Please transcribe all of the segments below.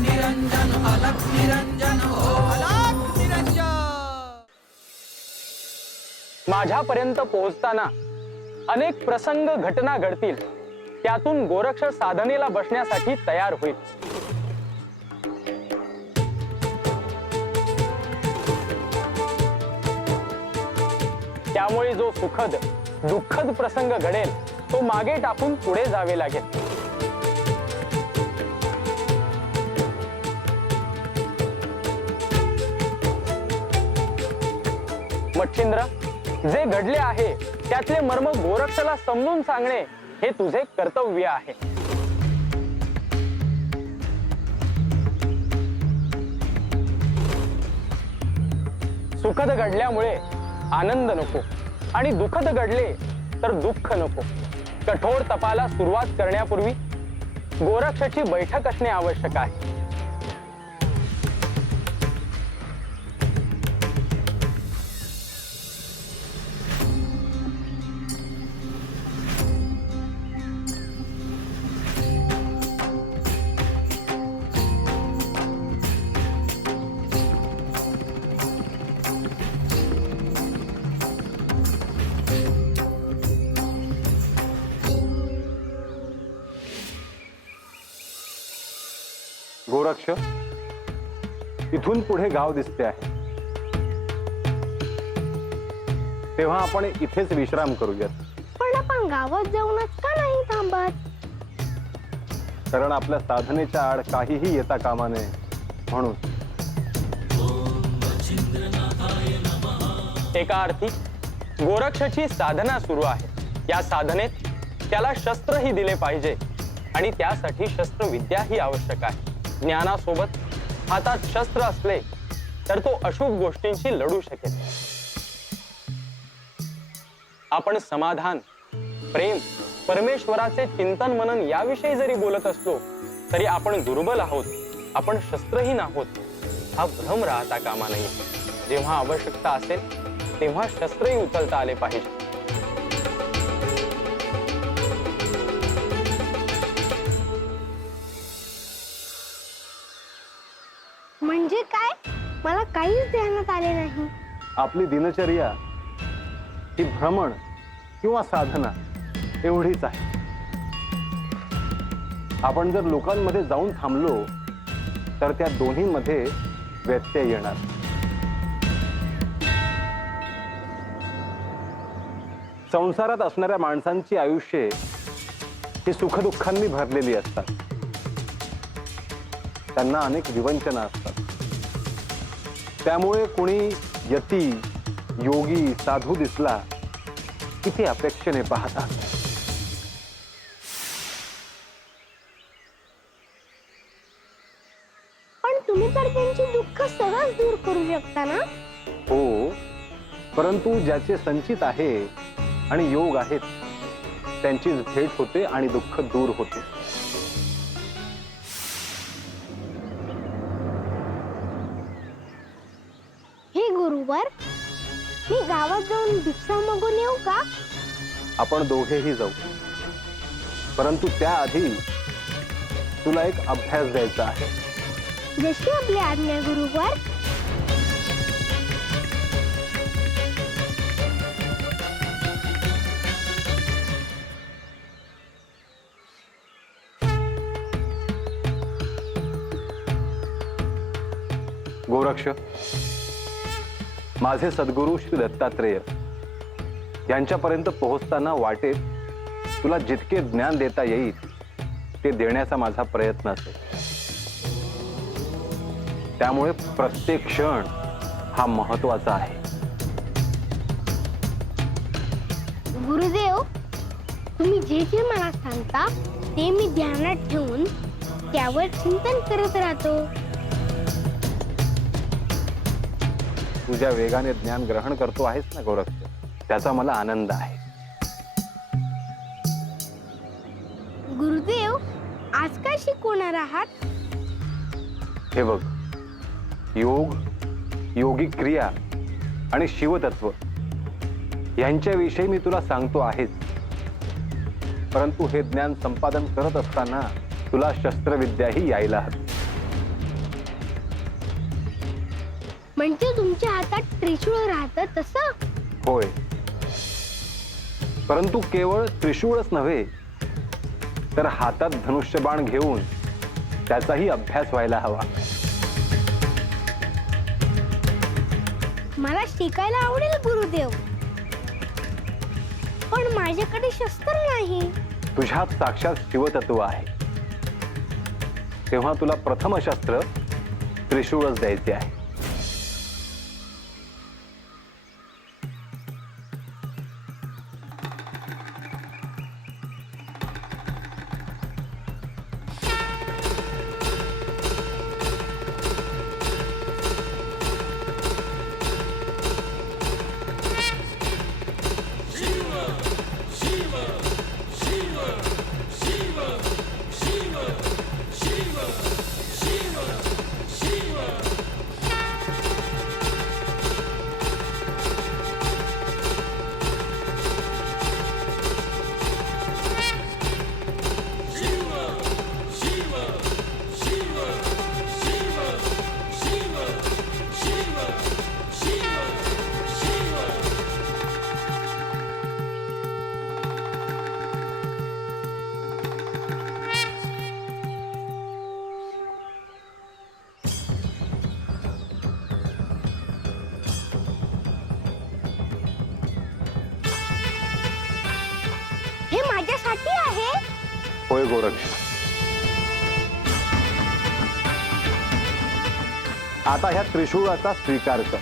निरंजन अलख निरंजन ओम अलख निरंजन। माझ्यापर्यंत पोहोचताना अनेक प्रसंग घटना घडतील, त्यातून गोरक्ष साधनेला बसण्यासाठी तयार होईल। त्यामुळे जो सुखद दुःखद प्रसंग घडेल तो मागे टाकून पुढे जावे लागेल। मच्छिंद्र, जे घडले आहे त्यातले मर्म गोरक्षला समजून सांगणे हे तुझे कर्तव्य आहे। सुखद घडल्यामुळे आनंद नको आणि दुःखद घडले तर दुःख नको। कठोर तपाला सुरुवात करण्यापूर्वी गोरक्षाची बैठक असणे आवश्यक आहे। गोरक्ष, इथून पुढे गाव दिसते आहे, तेव्हा आपण इथेच विश्राम करूयात। पण आपण गावात जाऊनच का नाही थांबत? कारण आपल्या साधनेच्या आड काहीही येता कामा नये म्हणून। एका अर्थी गोरक्षाची साधना सुरू आहे। या साधनेत त्याला शस्त्रही दिले पाहिजे आणि त्यासाठी शस्त्रविद्याही आवश्यक आहे। ज्ञानासोबत हातात शस्त्र असले तर तो अशुभ गोष्टींशी लढू शकेल। आपण समाधान, प्रेम, परमेश्वराचे चिंतन मनन याविषयी जरी बोलत असलो तरी आपण दुर्बल आहोत, आपण शस्त्रहीन आहोत हा भ्रम राहता कामा नये। जेव्हा आवश्यकता असेल तेव्हा शस्त्रही उचलता आले पाहिजे। म्हणजे काय? मला काहीच ध्यानात आले नाही। आपली दिनचर्या ही भ्रमण किंवा साधना एवढीच आहे। आपण जर लोकांमध्ये जाऊन थांबलो तर त्या दोन्हीमध्ये व्यत्यय येणार। संसारात असणाऱ्या माणसांची आयुष्ये ही सुखदुःखांनी भरलेली असतात। त्यांना अनेक विवंचना असतात। त्यामुळे कोणी यती, योगी, साधू दिसला की ते अपेक्षेने पाहतात। पण तुम्ही तर त्यांची दुःख सहज दूर करू शकता ना? हो, परंतु ज्याचे संचित आहे आणि योग आहेत त्यांचीच भेट होते आणि दुःख दूर होते। हे गुरुवर, मी गावात जाऊन भिक्षा मागून येऊ का? आपण दोघेही जाऊ, परंतु त्याआधी तुला एक अभ्यास द्यायचा आहे। जशी आपली आज्ञा गुरुवर। गोरक्ष, माझे सद्गुरु श्री दत्तात्रेय यांच्यापर्यंत पोहोचताना वाटेत तुला जितके ज्ञान देता येईल ते देण्याचा माझा प्रयत्न असेल। त्यामुळे प्रत्येक क्षण हा महत्त्वाचा आहे। गुरुदेव, तुम्ही जे जे मला सांगता ते मी ध्यानात ठेवून त्यावर चिंतन करत राहतो। तुझ्या वेगाने ज्ञान ग्रहण करतो आहेस ना गोरक्ष, त्याचा मला आनंद आहे। गुरुदेव, आज काय शिकवणार आहात? हे बघ, योग, योगिक क्रिया आणि शिवतत्व यांच्याविषयी मी तुला सांगतो आहेच, परंतु हे ज्ञान संपादन करत असताना तुला शस्त्रविद्याही यायला हवी। म्हणजे तुमच्या हातात त्रिशूळ राहतं तसं? होय, परंतु केवळ त्रिशूळच नव्हे तर हातात धनुष्यबाण घेऊन त्याचाही अभ्यास व्हायला हवा. मला शिकायला आवडेल गुरुदेव, पण माझ्याकडे शस्त्र नाही. तुझ्यात साक्षात शिवतत्व आहे, तेव्हा तुला प्रथम शस्त्र त्रिशूळच द्यायचे आहे. हे माझ्यासाठी आहे. होय गोरक्ष, आता ह्या त्रिशूळाचा स्वीकार कर.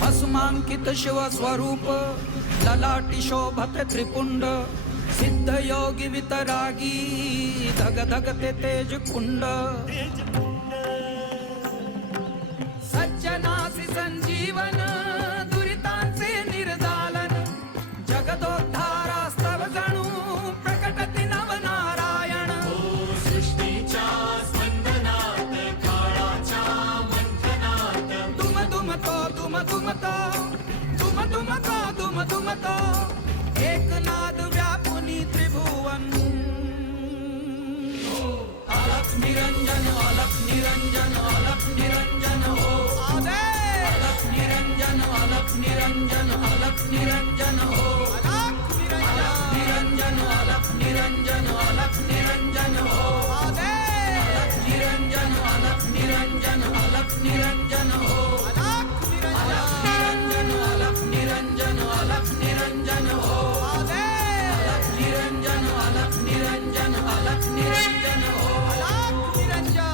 भस्मांकित शिव स्वरूप ललाटी शोभत त्रिपुंड सिद्ध योगी वितरागी धग धगते तेज कुंड सज्जनासी संजीवन दुरितांचे निर्दालन जगदोद्धारास्तव जणू प्रकटति नवनारायण सृष्टीच्या स्पंदनात काळाच्या मंथनात दुम दुमतो दुम दुमतो दुम दुमतो दुम दुमतो एकनाद व्यापुनी त्रिभुवन अलख निरंजन अलख निरंजन अलख निरंजन हो अलख निरंजन अलख निरंजन अलख निरंजन हो अलख निरंजन अलख निरंजन अलख निरंजन हो अलख निरंजन अलख निरंजन अलख निरंजन हो अलख निरंजन अलख निरंजन अलख निरंजन हो अलख निरंजन अलख निरंजन अलख निरंजन हो अलख निरंजन.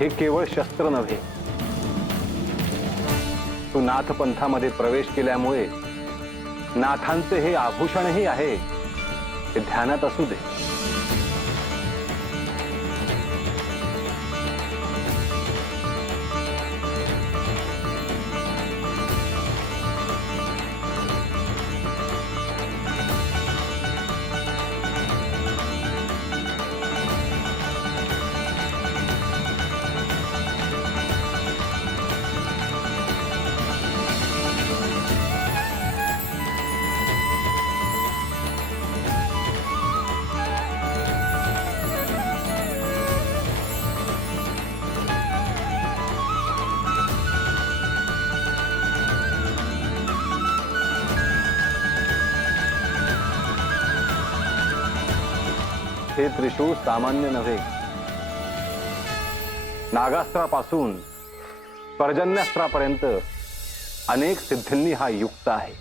हे केवळ शस्त्र नव्हे, तू नाथपंथामध्ये प्रवेश केल्यामुळे नाथांचे हे आभूषणही आहे, ते ध्यानात असू दे. हे त्रिशूळ सामान्य नव्हे, नागास्त्रापासून पर्जन्यास्त्रापर्यंत अनेक सिद्धींनी हा युक्त आहे.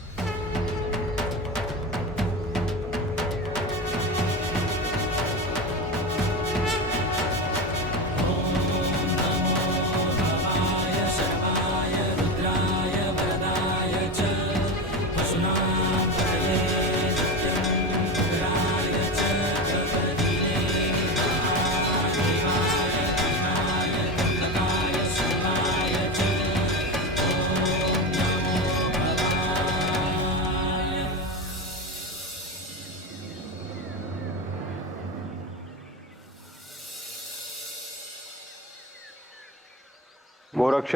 गोरक्ष,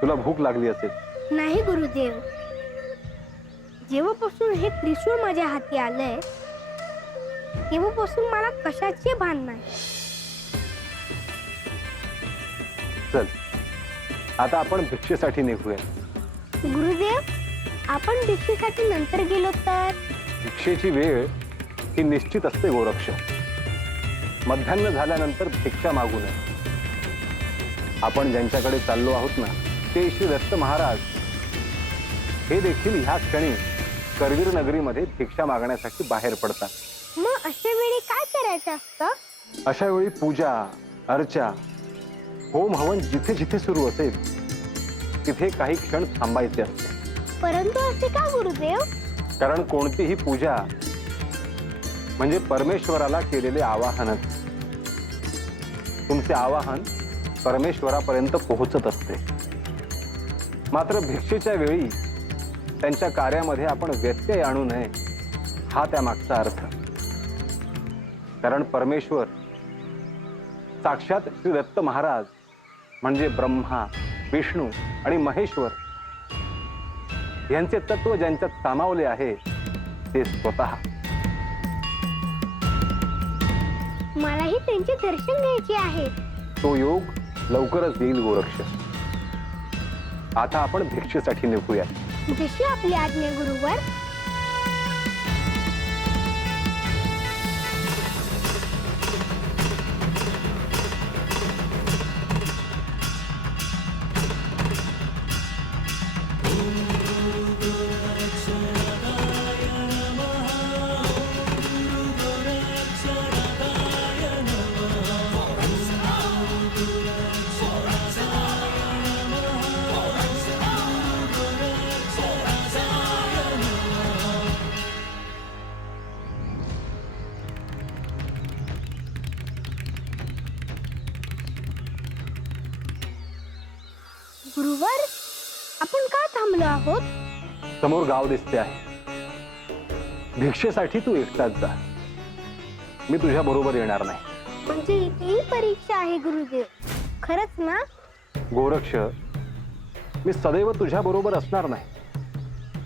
तुला भूक लागली असेल. नाही गुरुदेव, जेव्हापासून हे त्रिशूळ माझ्या हाती आलंय तेव्हापासून मला कशाचे भान नाही. चल, आता आपण भिक्षेसाठी निघूया. गुरुदेव, आपण भिक्षेसाठी नंतर गेलो तर? भिक्षेची वेळ ही निश्चित असते गोरक्ष. मध्यान्ह झाल्यानंतर भिक्षा मागू नये. आपण ज्यांच्याकडे चाललो आहोत ना, ते श्री दत्त महाराज हे देखील ह्या क्षणी करवीर नगरीमध्ये भिक्षा मागण्यासाठी बाहेर पडतात. मग अशा वेळी काय करायचं असतं? अशा वेळी पूजा, अर्चा, होम हवन जिथे जिथे सुरू असेल तिथे काही क्षण थांबायचे असते. परंतु असे का गुरुदेव? कारण कोणतीही पूजा म्हणजे परमेश्वराला केलेले आवाहनच. तुमचे आवाहन परमेश्वरापर्यंत पोहोचत असते. मात्र भिक्षेच्या वेळी त्यांच्या कार्यामध्ये आपण व्यत्यय आणू नये, हा त्यामागचा अर्थ. कारण परमेश्वर साक्षात श्री दत्त महाराज म्हणजे ब्रह्मा, विष्णू आणि महेश्वर यांचे तत्व ज्यांच्यात सामावले आहे ते स्वतः. मलाही त्यांचे दर्शन घ्यायचे आहे. तो योग लवकरच येईल गोरक्ष. आता आपण भिक्षेसाठी निघूया. जशी आपली आज्ञा गुरुवर. गुरुवर, आपण का थांबलो आहोत? समोर गाव दिसते आहे. भिक्षेसाठी तू एकटाच जा. मी तुझ्या बरोबर येणार नाही. म्हणजे इथेही परीक्षा आहे गुरुदेव, खरंच ना? गोरक्ष, मी सदैव तुझ्या बरोबर असणार नाही.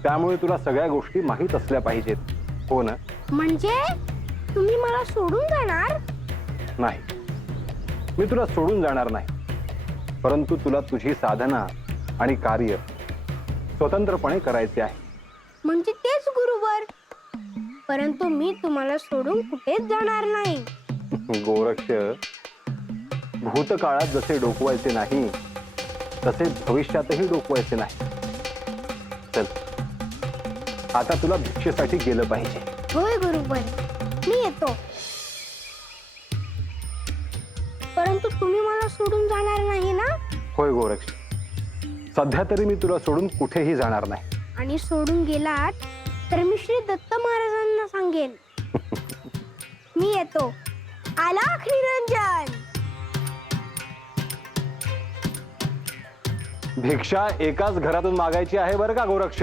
त्यामुळे तुला सगळ्या गोष्टी माहीत असल्या पाहिजेत. हो ना? म्हणजे तुम्ही मला सोडून जाणार? नाही, मी तुला सोडून जाणार नाही. परंतु तुला तुझी साधना आणि कार्य स्वतंत्रपणे करायचे आहे. म्हणजे तेच गुरुवर. परंतु मी तुम्हाला सोडून कुठेच जाणार नाही. गोरक्ष, भूतकाळात जसे डोकवायचे नाही तसे भविष्यातही डोकवायचे नाही. चल, आता तुला भिक्षेसाठी गेलं पाहिजे. होय गुरुवर, मी येतो. परंतु तुम्ही मला सोडून जाणार नाही ना? होय गोरक्ष, सध्या तरी मी तुला सोडून कुठेही जाणार नाही. आणि सोडून गेलात तर मी श्री दत्त महाराजांना सांगेन. मी येतो. आलाख निरंजन. भिक्षा एकाच घरातून मागायची आहे बरं का गोरक्ष.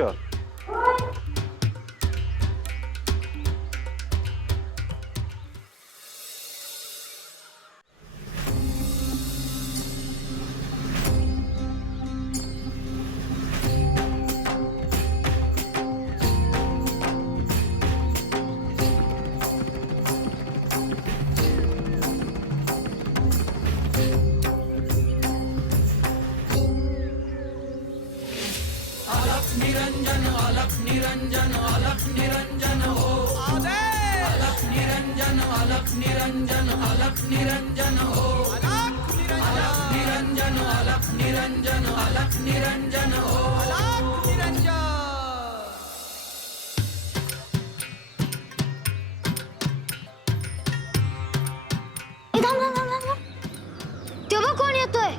निरंजन अलख निरंजन अलख निरंजन हो आदेश अलख निरंजन अलख निरंजन अलख निरंजन हो अलख निरंजन अलख निरंजन अलख निरंजन हो अलख निरंजन. तेव्हा कोण येतोय?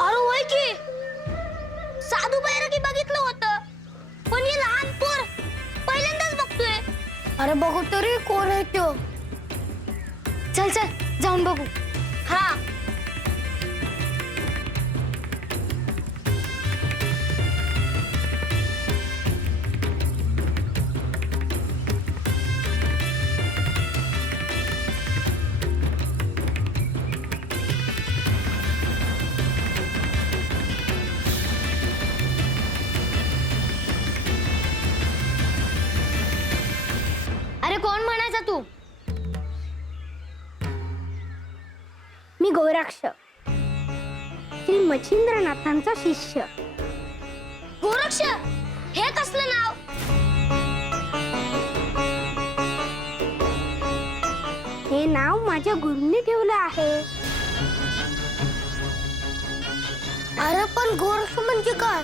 अरे वय की साधू बैरागी बघितलं होतं, पण हे लहान पोर पहिल्यांदाच बघतोय. अरे बघू तरी कोण आहे तो. चल चल जाऊन बघू. हा. गोरक्ष, श्री मच्छिंद्रनाथांचा शिष्य. गोरक्ष हे कसलं नाव? हे नाव माझ्या गुरूंनी ठेवलं आहे. अरे पण गोरक्ष म्हणजे काय?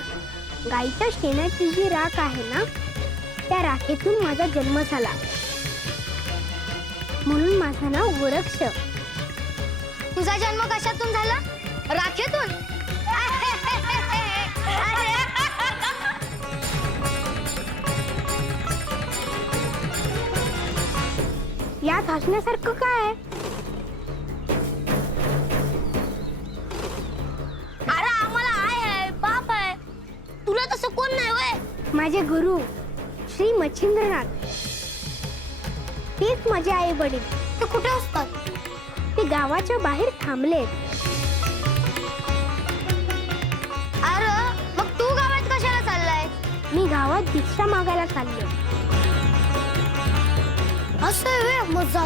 गाईच्या शेणाची जी राख आहे ना, त्या राखेतून माझा जन्म झाला, म्हणून माझं नाव गोरक्ष. तुझा जन्म कशातून झाला? राखेतून? यात हसण्यासारखं काय आहे? अरे आम्हाला आई आहे, बाप आहे, तुला तसं कोण नाही वय? माझे गुरु श्री मच्छिंद्रनाथ, तेच माझे आई वडील. ते कुठे असतात? ते गावाच्या बाहेर थांबलेत. अरे मग तू गावात कशाला चाललाय? मी गावात भिक्षा मागायला चालले. असं वे मग जा.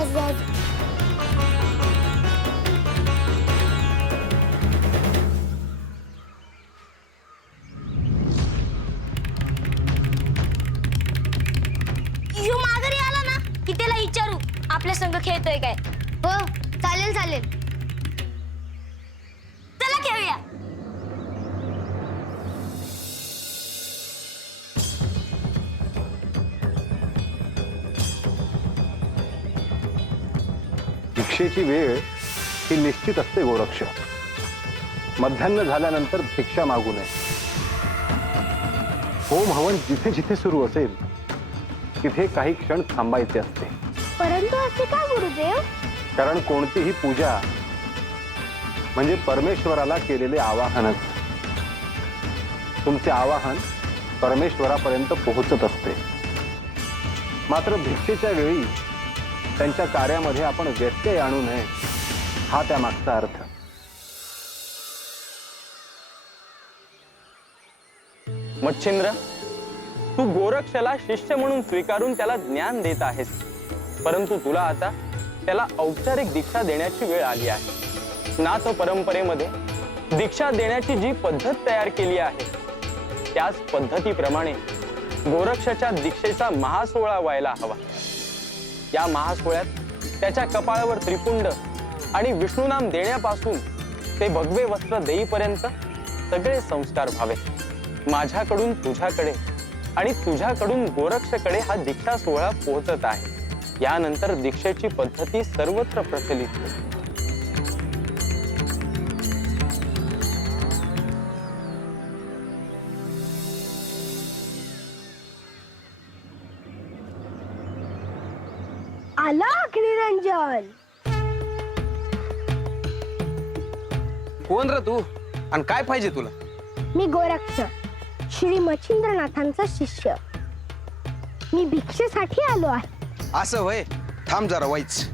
यो माघारी आला ना की त्याला विचारू आपल्या संग खेळतोय काय. हो चालेल चालेल, चला खेळूया. भिक्षेची वेळ ही निश्चित असते गोरक्ष. मध्यान्ह झाल्यानंतर भिक्षा मागू नये. होम हवन जिथे जिथे सुरू असेल तिथे काही क्षण थांबायचे असते. परंतु असे का गुरुदेव? कारण कोणतीही पूजा म्हणजे परमेश्वराला केलेले आवाहनच. तुमचे आवाहन परमेश्वरापर्यंत पोहोचत असते. मात्र भिक्षेच्या वेळी त्यांच्या कार्यामध्ये आपण व्यत्यय आणू नये, हा त्यामागचा अर्थ. मच्छिंद्र, तू गोरक्षला शिष्य म्हणून स्वीकारून त्याला ज्ञान देत आहेस, परंतु तुला आता त्याला औपचारिक दीक्षा देण्याची वेळ आली आहे. नाथ परंपरेमध्ये दीक्षा देण्याची जी पद्धत तयार केली आहे त्याच पद्धतीप्रमाणे गोरक्षच्या दीक्षेचा महासोहळा व्हायला हवा. या महासोहळ्यात त्याच्या कपाळावर त्रिपुंड आणि विष्णुनाम देण्यापासून ते भगवे वस्त्र देईपर्यंत सगळे संस्कार व्हावे. माझ्याकडून तुझ्याकडे आणि तुझ्याकडून गोरक्षकडे हा दीक्षा सोहळा पोहोचत आहे. यानंतर दीक्षेची पद्धती सर्वत्र प्रचलित होईल. अलख निरंजन. कोण रे तू आणि काय पाहिजे तुला? मी गोरक्ष, श्री मच्छिंद्रनाथांचा शिष्य. मी भिक्षेसाठी आलो आहे. असं होय, थांब जरा वाईच.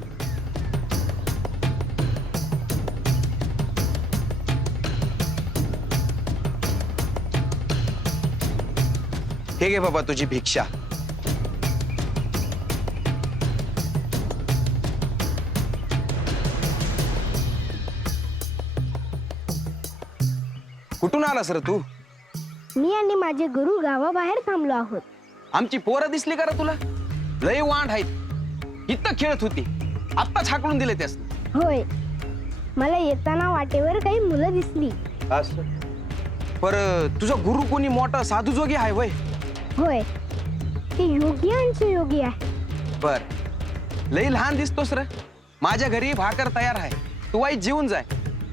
हे घे बाबा तुझी भिक्षा. कुठून आलास रे तू? मी आणि माझे गुरु गावाबाहेर थांबलो आहोत. आमची पोरं दिसली का रे तुला? लय वांड आहेत. इथं खेळत होती, आत्ताच हाकलून दिले त्यास. होय, मला येताना वाटेवर काही मुलं दिसली. पर तुझा गुरु कोणी मोठा साधू जोगी आहे वय? होय, ते योगियांचे योगी आहे. बर, लय लहान दिसतोस रे. माझ्या घरी भाकर तयार आहे, तू वाईट जेवून जाय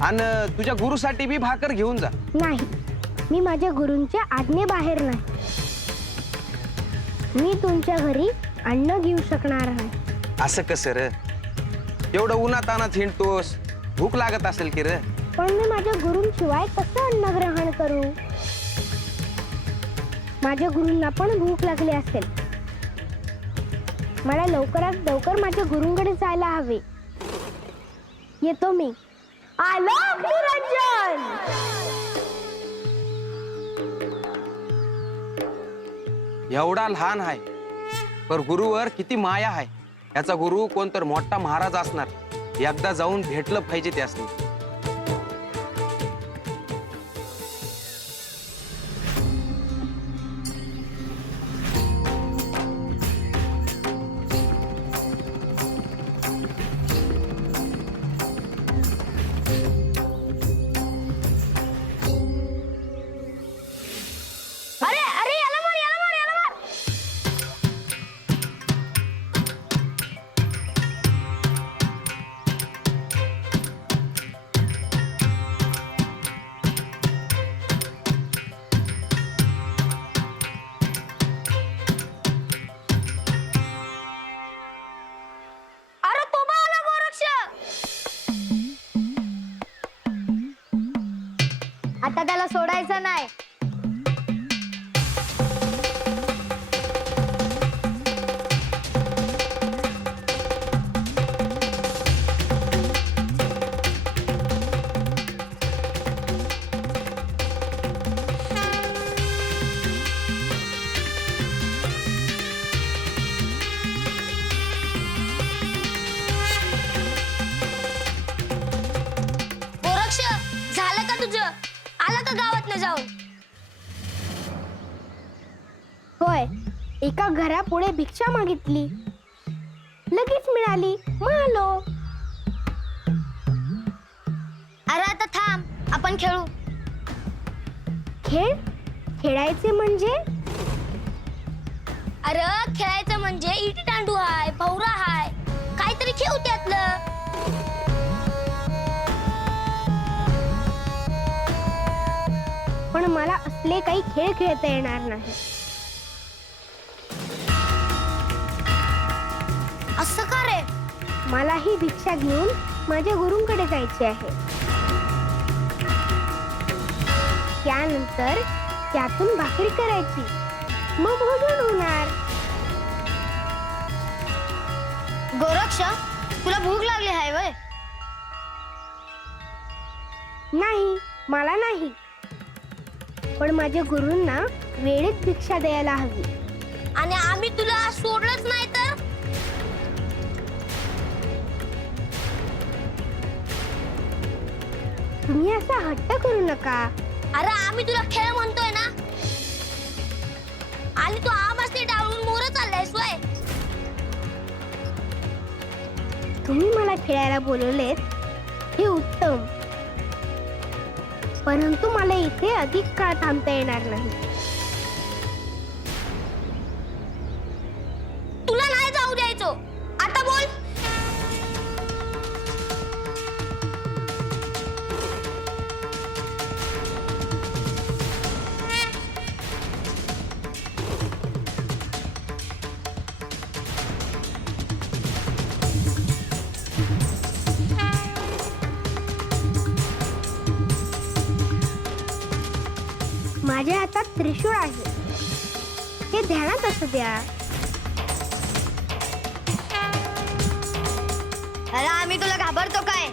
आणि तुझ्या गुरुसाठी बी भाकर घेऊन जा. नाही, मी माझ्या गुरूंच्या आज्ञेबाहेर नाही. मी तुमच्या घरी अन्न घेऊ शकणार नाही. असं कसं रे? एवढं उन्हात आणत हिंडतोस, भूक लागत असेल की रे? पण मी माझ्या गुरूंशिवाय कसं अन्न ग्रहण करू? माझ्या गुरूंना पण भूक लागली असेल. मला लवकरात लवकर माझ्या गुरूंकडे जायला हवे. येतो मी. आलोक निरंजन. एवढा लहान आहे पर गुरुवर किती माया आहे. याचा गुरु कोणतर मोठा महाराज असणार. एकदा जाऊन भेटलं पाहिजे त्यासनी. आता त्याला सोडायचं नाही. गोरक्ष, झालं का तुझं? आला का गावात जाऊन? होय, एका घरापुढे भिक्षा मागितली, लगेच मिळाली, मग आलो. अरे आता थांब, आपण खेळू. खेळ खेळायचे म्हणजे? अरे खेळायचं म्हणजे इटी दांडू हाय, भवरा हाय, काहीतरी खेळू त्यातलं. पण मला असले काही खेळ खेळता येणार नाही. असं का रे? मला ही भिक्षा घेऊन माझ्या गुरूंकडे जायचे आहे. त्यानंतर त्यातून भाकरी करायची, मग भोजन होणार. गोरक्ष, तुला भूक लागली आहे वय? नाही, मला नाही, पण माझ्या गुरूंना वेळेत भिक्षा द्यायला हवी. आणि आम्ही तुला सोडलंच नाही तर? तुम्ही असा हट्ट करू नका. अरे आम्ही तुला खेळ म्हणतोय ना. आणि तू आवाज डावळून मोर चाललायस वय? तुम्ही मला खेळायला बोलवलेत हे उत्तम, परंतु मला इथे अधिक काळ थांबता येणार नाही. तुला नाही जाऊ द्यायचो. आता बोल. माझ्या हातात त्रिशूळ आहे, हे ध्यानात असू द्या. अरे आम्ही तुला घाबरतो काय?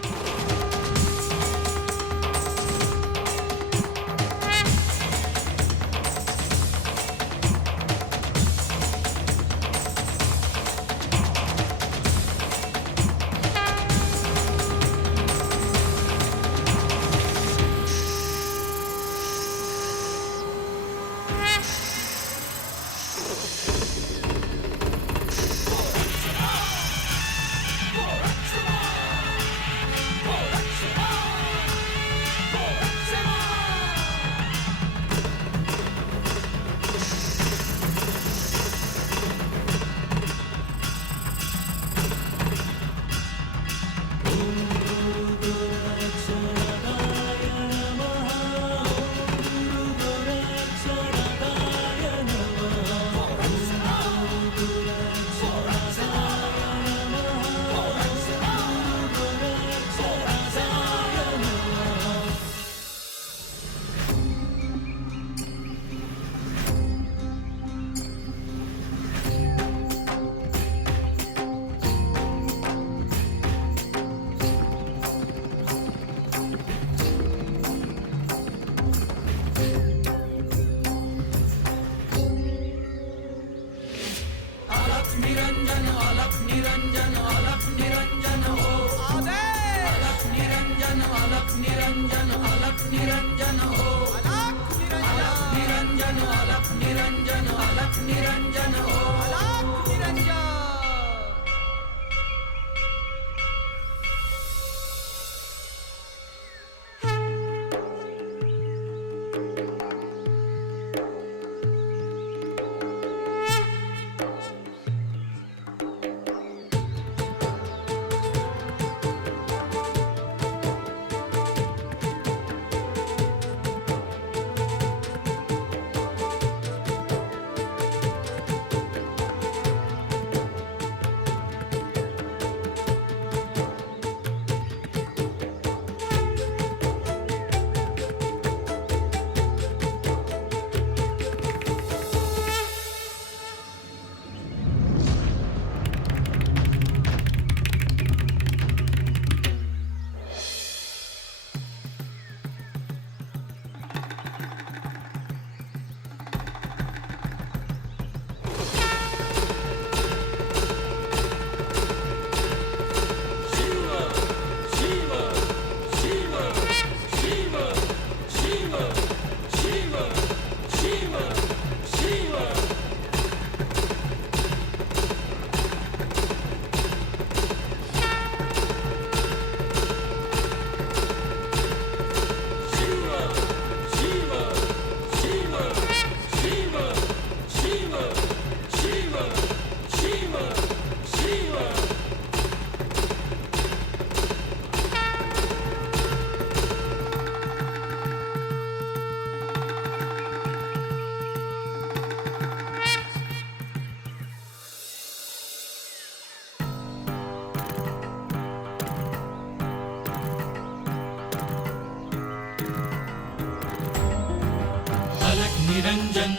निरंजन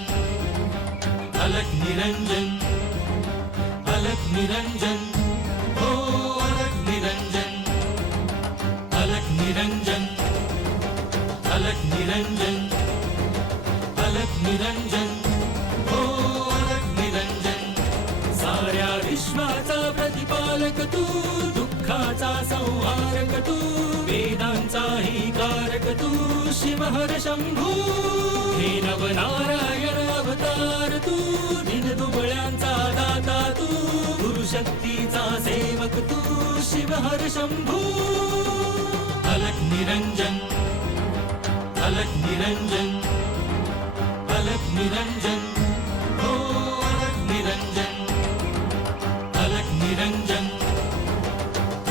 अलख निरंजन हो अलख निरंजन अलख निरंजन अलख निरंजन अलख निरंजन हो अलख निरंजन साऱ्या विश्वाचा प्रतिपालक तू दुःखाचा संहारक तू वेदांचाही कारक तू शिवहर शंभू हे नवनारायण अवतार तू दिनदुबळ्यांचा दाता तू गुरुशक्तीचा सेवक तू शिवहर शंभू अलख निरंजन अलख निरंजन अलख निरंजन हो अलख निरंजन अलख निरंजन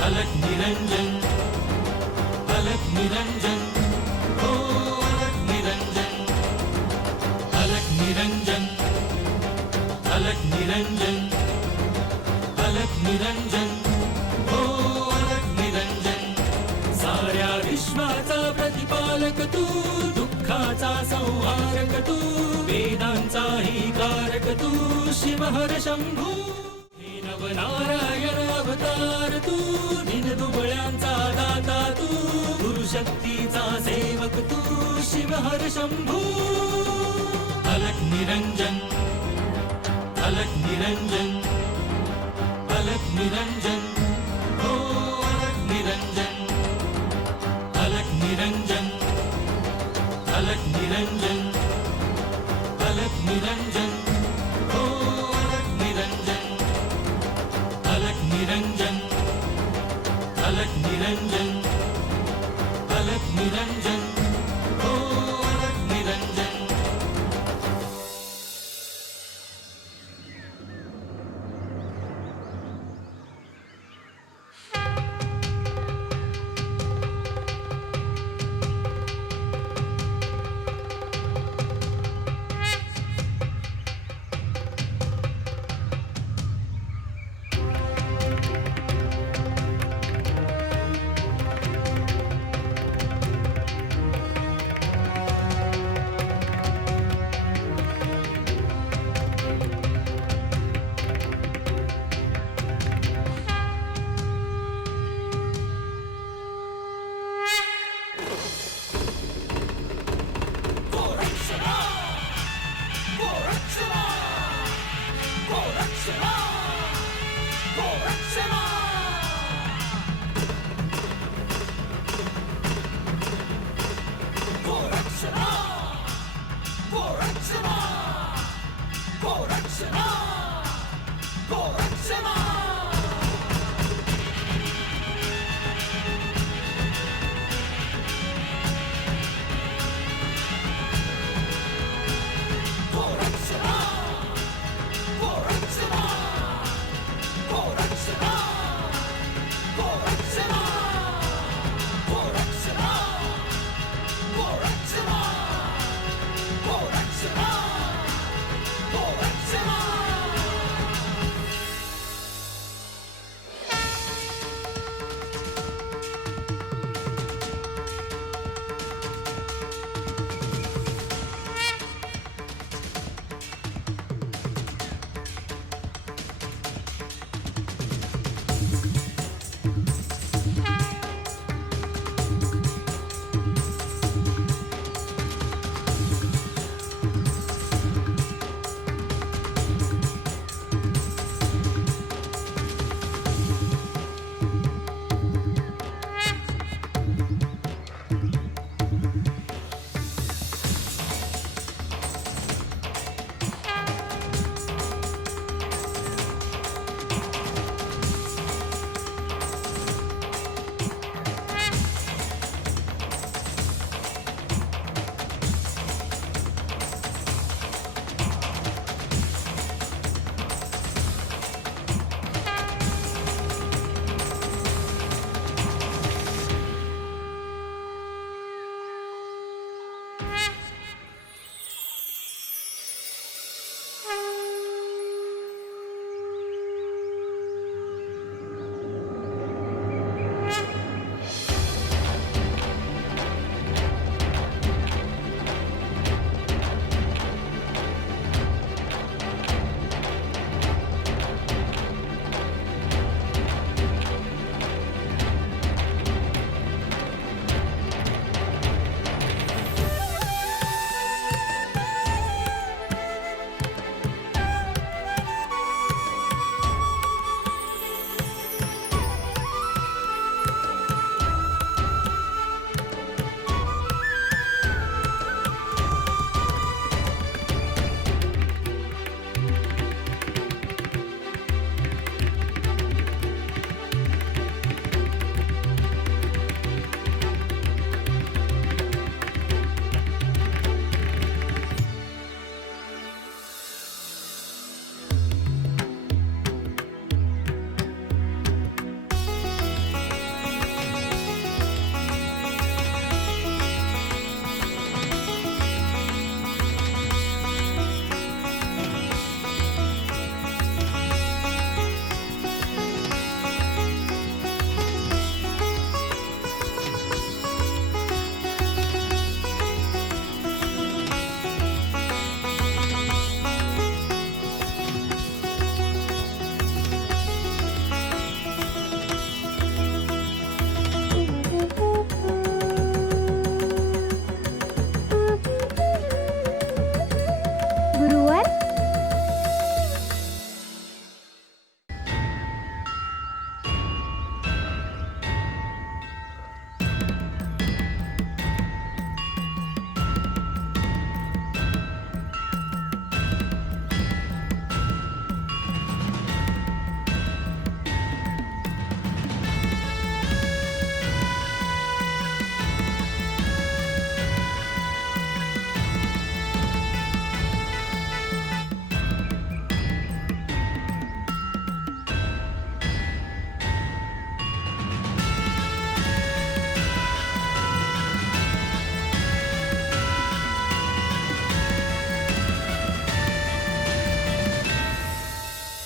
अलख निरंजन अलख निरंजन हो अलख निरंजन अलख निरंजन अलख निरंजन अलख निरंजन हो अलख निरंजन साऱ्या विश्वाचा प्रतिपालक तू दुःखाचा संहारक तू वेदांचाही कारक तू शिवहर शंभू हे नवनारायण अवतार तू दिनदुबळ्यांचा दाता तू गुरुशक्तीचा सेवक तू शिवहर शंभू अलख निरंजन अलख निरंजन अलख निरंजन हो अलख निरंजन अलख निरंजन अलख निरंजन अलख निरंजन हो अलख निरंजन अलख निरंजन अलख निरंजन अलख निरंजन हो अलख निरंजन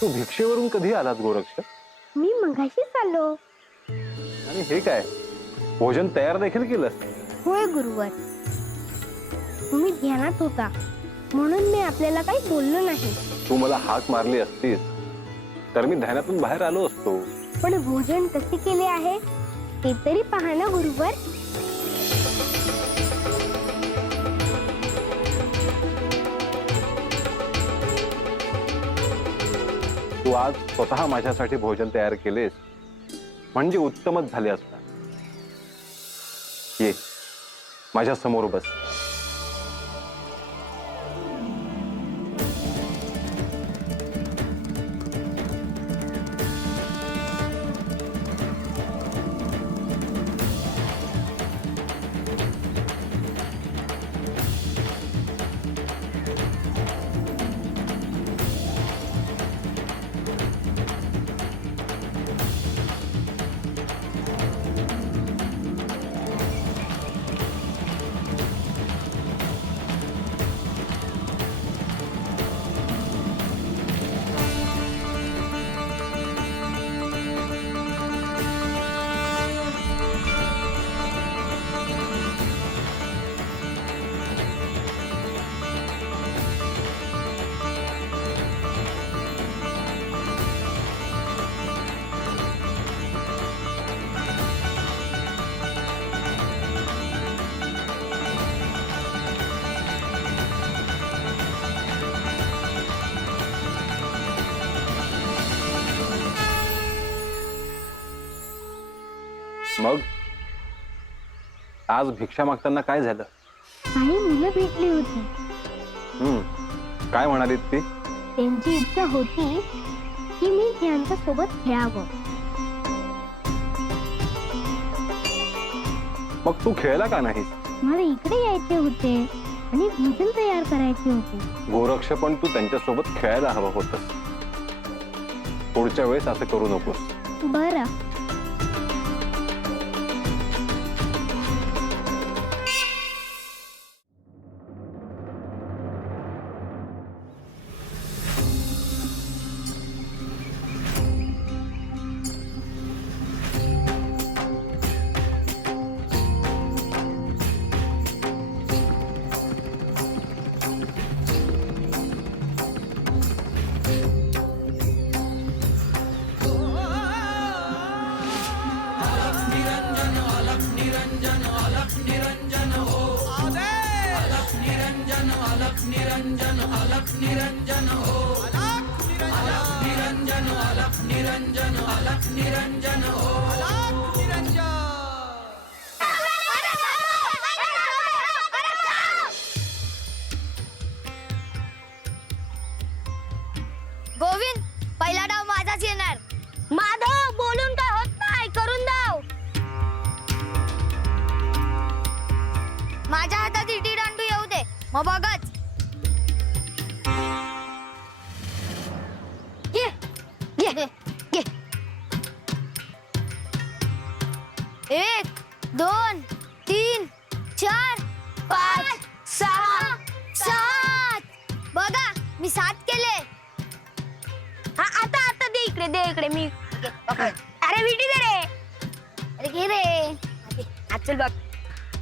तू भिक्षेवरून कधी आलात गोरक्ष? मी मगाशीच आलो. आणि हे काय, भोजन तयार देखील केलंस? होय गुरुवर, तुम्ही ध्यानात होता म्हणून मी आपल्याला काही बोललो नाही. तू मला हाक मारली असतीस तर मी ध्यानातून बाहेर आलो असतो. पण भोजन कसे केले आहे ते तरी पहा ना गुरुवर. तू आज स्वतः माझ्यासाठी भोजन तयार केलेस म्हणजे उत्तमच झाले असणार. ये माझ्या समोर बस. मग आज भिक्षा मागताना काय झालं? काही मुलं भेटली होती. काय म्हणालीत ती? त्यांची इच्छा होती की मी त्यांच्या सोबत खेळावं. मग तू खेळला का नाहीस? मला इकडे यायचे होते आणि भोजन तयार करायचे होते. गोरक्ष, पण तू त्यांच्यासोबत खेळायला हवं होतंस. पुढच्या वेळेस असं करू नकोस. बरं. गोविंद, पहिला डाव माझाच येणार. माधव, बोलून काय होत नाही, करून दाव. माझ्या हातात इटी दांडू येऊ दे, मग बघच. घे घे घे. 1 2 3 4 5 6 7. बघा, मी 7 केले. हा, आता दे इकडे मी. अरे विटी दे रे. अरे घे रे. चल बघ.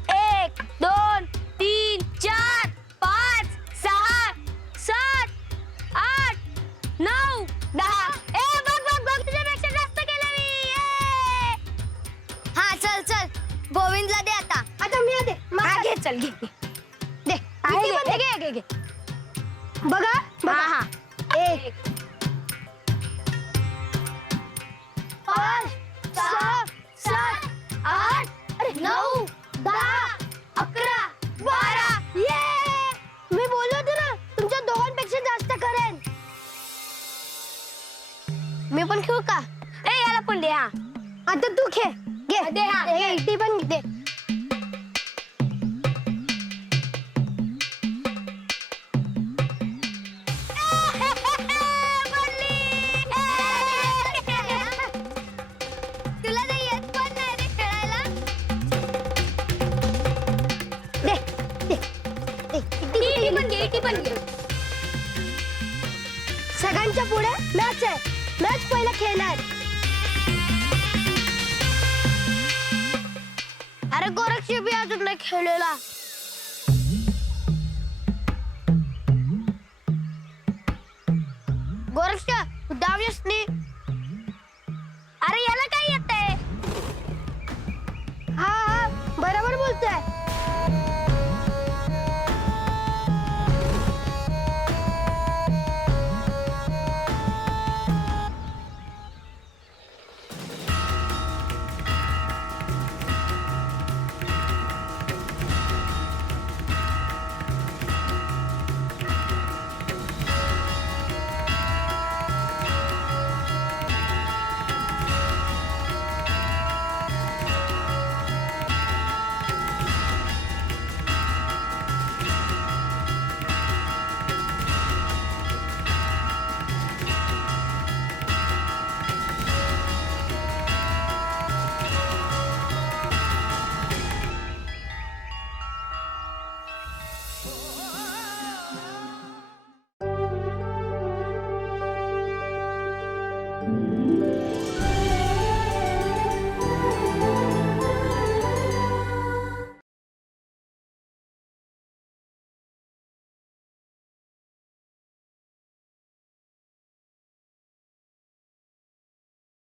1 2 3 4 5 6 7 8 9 10. बघ तुझ्यापेक्षा जास्त केलं मी. हा, चल गोविंदला दे आता. मी दे. घे, चल घे दे. घे. बघा हा. 1 5 6 7 8 9 10 11 12. मी बोललो होतो ना तुमच्या दोघांपेक्षा जास्त करेन. मी पण खेळू का? याला पण दे. हा, आता तू खेळ. घे दे. हा, हे इटी पण दे. तुला नाही येत पण नाही रे खेळायला. दे. इटी पण घे. चल सगळ्यांच्या पुढे मॅच आहे. मॅच पहिला खेळणार. अरे गोरक्ष बी अजून नाही खेळलेला. गोरक्ष तू डाव येस नी.